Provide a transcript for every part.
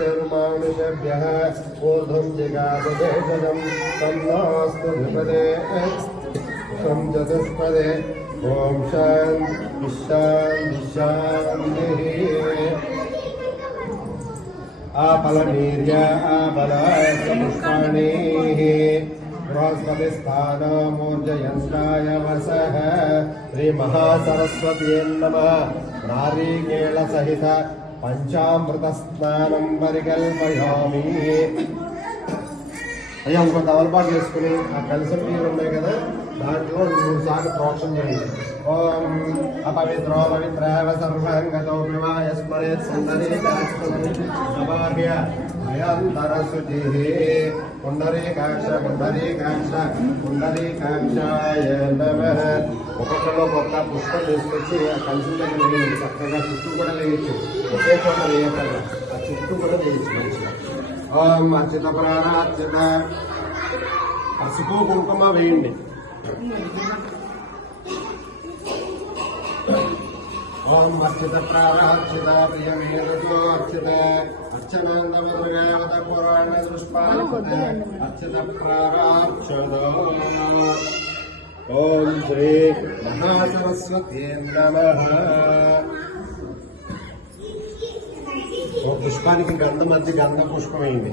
स्वस्तिर्मानुषेभ्यः ऊर्ध्वं जिगामदेशजं तन्नास्तु द्विपदे त्वं चतुष्पदे ॐ शान्ति शान्ति शान्तिः आपलनीर्य आपलापुष्पाणि बृहस्पतिस्थानमूर्जयन्त्राय वसः श्रीमहासरस्वत्यै नमः नारिकेलसहित పంచామృతస్నానం పరికల్పయామి. అయ్యా ఇంకో తమలపాటు చేసుకుని ఆ కలసం నీళ్ళు ఉన్నాయి కదా దాంట్లో 3 సార్లు ప్రోక్షణ చేయండి. ఓం అపవిత్రో పవిత్రావ సర్వాంగతో వివాయస్మరేత్ సుందరీకాక్ష అయంతరశుచి పుండరీకాక్ష పుండరీకాక్ష పుండరీకాక్షాయ నమః. ఒక్కొక్కలో ఒక్క పుష్పం తీసుకొచ్చి ఆ కలసం దగ్గర వేయండి. చక్కగా చుట్టూ కూడా వేయచ్చు, ఒకే చోట వేయకల్లా ఆ చుట్టూ కూడా వేయచ్చు మంచిగా. ఓం అర్చిత ప్రాణార్చిత పసుపు కుంకుమ వేయండి. ఓం అర్చిత ప్రాణార్చిత ప్రియమేదో అర్చిత అర్చనందమృగావత పురాణ దృష్పాలిత అర్చిత ప్రాణార్చన. ఓం శ్రీ మహాసరస్వత్యై నమః. పుష్పానికి గంధం మధ్య గంధ పుష్పం అయింది.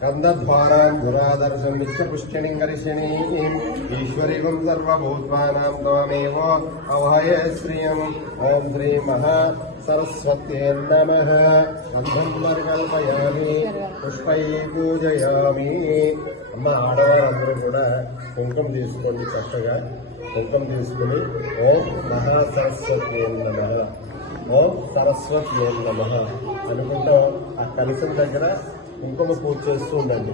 గంధద్వారాం దురాదర్శం నిత్యపుష్టిణిం కరిషిణీం ఈశ్వరీం సర్వభూతానాం త్వమేవ అవహయ శ్రియం. ఓం శ్రీ మహా సరస్వత్యై నమః. గంధం పరికల్పయామి పుష్పై పూజయామి. అమ్మ ఆడవారందరూ కూడా కుంకుమ తీసుకోండి. చక్కగా కుంకుమ తీసుకుని ఓం మహాసరస్వత్యై నమః ఓం సరస్వత్యై నమః అనుకుంటూ ఆ కలశం దగ్గర కుంకుమ పూజ చేస్తూ ఉండండి.